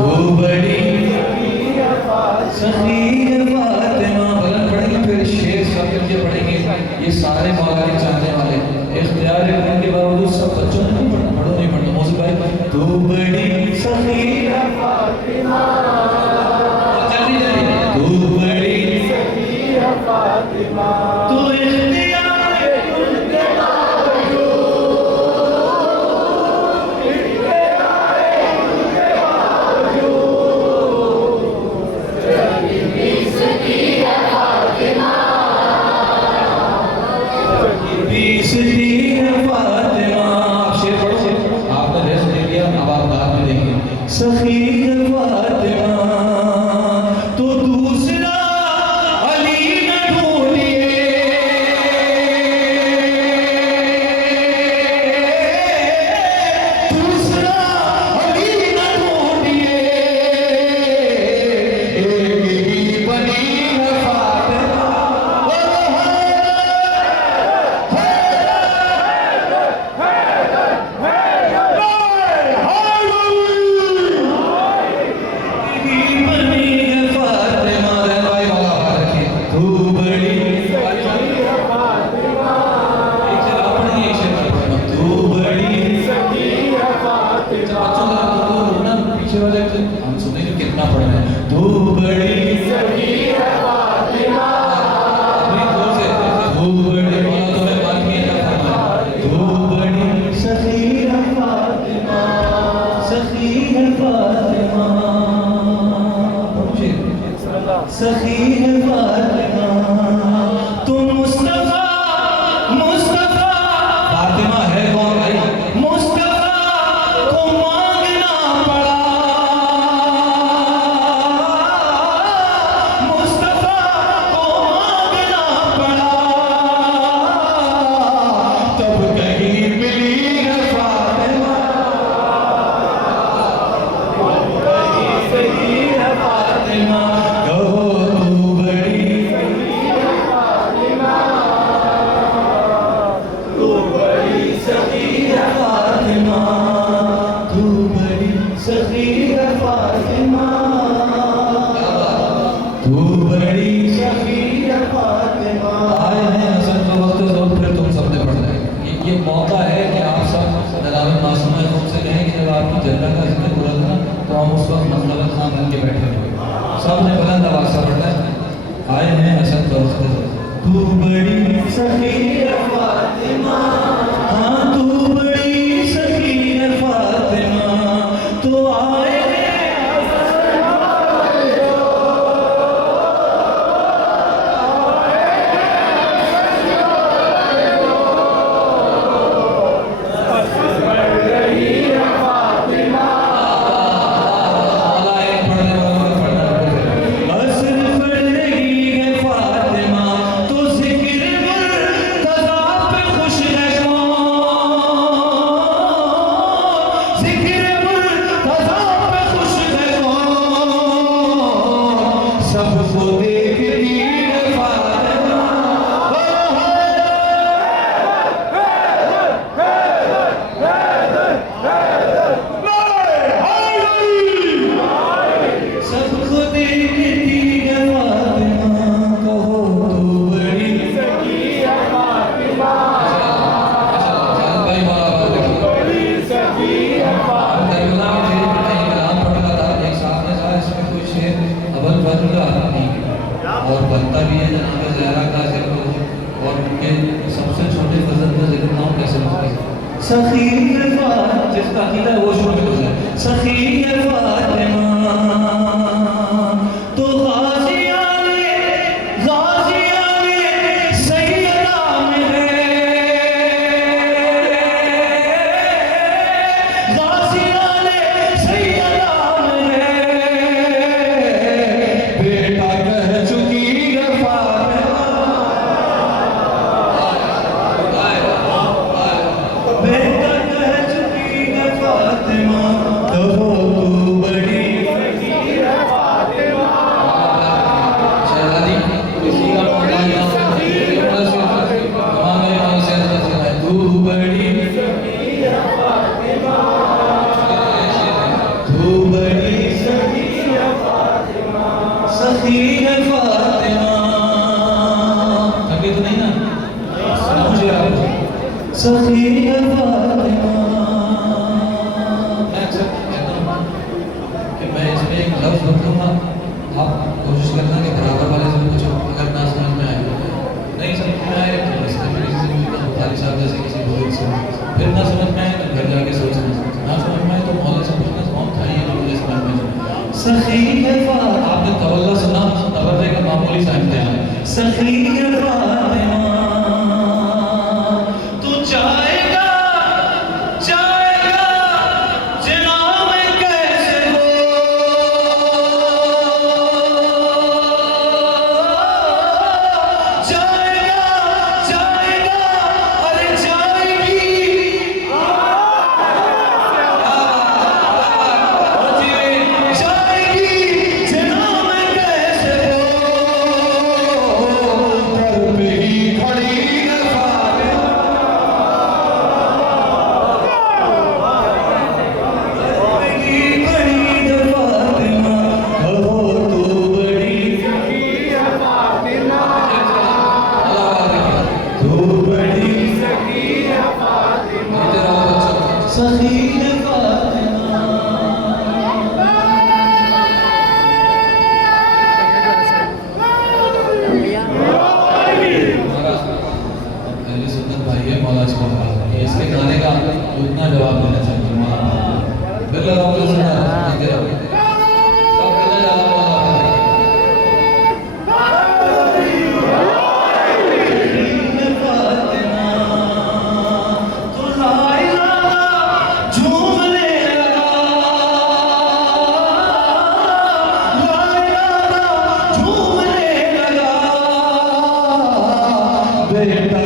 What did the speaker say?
तू बड़ी सखी है फातिमा। बुलंद पढ़ेंगे फिर शेर सब करके पढ़ेंगे। ये सारे मौला के चाहने वाले इख्तियार करने के बावजूद सब बच्चों ने नहीं पढ़ना, पढ़ो नहीं पढ़ना। मौजूद भाई तू बड़ी सखी है फातिमा, जल्दी जल्दी तू बड़ी सखी है फातिमा, तू सखी है फातिमा, तो दूसरा अली न ढूंढिए, दूसरा अली न ढूंढिए, एक ही बनी है फातिमा। हम सुने जो कितना पढ़ना है। तू बड़ी सखी है फातिमा, तू बड़ी बोला तो मैं बात किया था। तू बड़ी सखी है फातिमा, सखी है फातिमा, सखी है फातिमा, तू मुस्तफा मुस्तफा। फातिमा है कौन भाई? मुस्तफा को मांगना पड़ा, सखी है फातिमा, तू बड़ी सखी है फातिमा। आए हैं हसन का वक्त तो फिर तुम सबने पढ़ना है। ये मौका है कि आप सब दलाल मासूम खुद से कहें कि जब आपकी जन्नत का जिक्र पूरा था तो हम उस वक्त मतलब खान बन के बैठे हुए सबने बुलंद आवाज से पढ़ना है। आए हैं हसन का वक्त, तू बड़ी सखी है फातिमा, हाँ तू बड़ी सखी है फातिमा, तो आए सबको देखती है फातिमा, सबको देखती है फातिमा, कहो तू बड़ी सखी है फातिमा। भाई वाला बात देखो, बड़ी सखी है फातिमा। एक साथ में था इसमें कोई शेर अवल फजल का नहीं और बनता भी है जनाब ज़हरा का जिक्र, और उनके सबसे छोटे फजल का जिक्र नाम कैसे होता है। सखी है फातिमा, जिसका अकीदा वो शुरू में होता है। सखी है फातिमा, तो गाज़ियाने सैयदा में है, गाज़ियाने सैयदा में है, बेटा कह चुकी है फातिमा, बेटा कह चुकी है फातिमा, तो तू बड़ी सखी है फातिमा। शहजादी किसी का तू बड़ी सखी है फातिमा, तू बड़ी सखी है फातिमा, थके तो नहीं ना? सुनाऊं शेर आपको? सखी है फातिमा। मैं अक्सर कहता हूँ कि मैं इसमें एक लफ्ज़ बदलूंगा, आप कोशिश करना कि बराबर वाले से पूछो, अगर ना समझ में आए, नहीं समझ में आए तो इसका किसी से बुखारी साहब जैसे किसी बुजुर्ग से, फिर ना समझ में आए तो घर जाके सोचना, ना समझ में आए तो मौला से पूछना कौन था ये जो मुझे समझ में आए। सखी है फातिमा, आपने तवल्ला सुना, तवल्ले का मामूली सा इम्तिहान। सखी है फातिमा तू जाएगा जाएगा जिना में कैसे हो, जाएगा जाएगा अरे जाएगी, जाएगी जिना में कैसे हो, दर पे ही खड़ी है फातिमा, बड़ी है फातिमा, हो तू बड़ी सखी है फातिमा, तू बड़ी सखी है फातिमा, सखी है फातिमा। मेरी सुन्नत भाई है मौला जी को ये इसके गाने का उतना जवाब देना चाहिए मौला बिल्कुल आप लोग सुना देखते रहो सब कितना जवाब तो लाई लगा झूमने लगा, लाई लगा झूमने लगा, बेटा